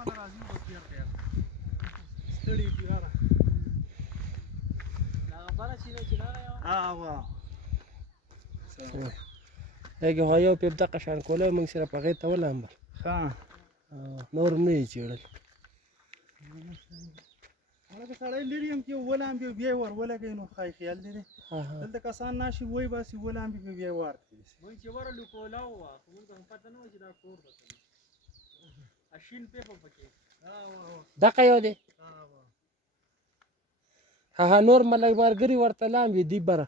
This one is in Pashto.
ماله راځي بس بیرته یاره ستړي دي یاره دغه بله چینه چې دغه یوه هغې خوا یو پیپ دغه شان کولی موږ صرف هغې ته ولامبل ښه نور نه یې چېړل هغه سړی لري هم چې ولامبي بیا یې ور ولګوي نو ښایي خیال لري دلته کسان ناشي وایي باسي ولامبي بیا یې ورکړي موږ چې ورغلو کولاو وه خو موږ ته هم پته نه وه چې دا کور ده شین پیپ هم پکې دغه یو دی هغه نور ملګري ورته لامبي دی بره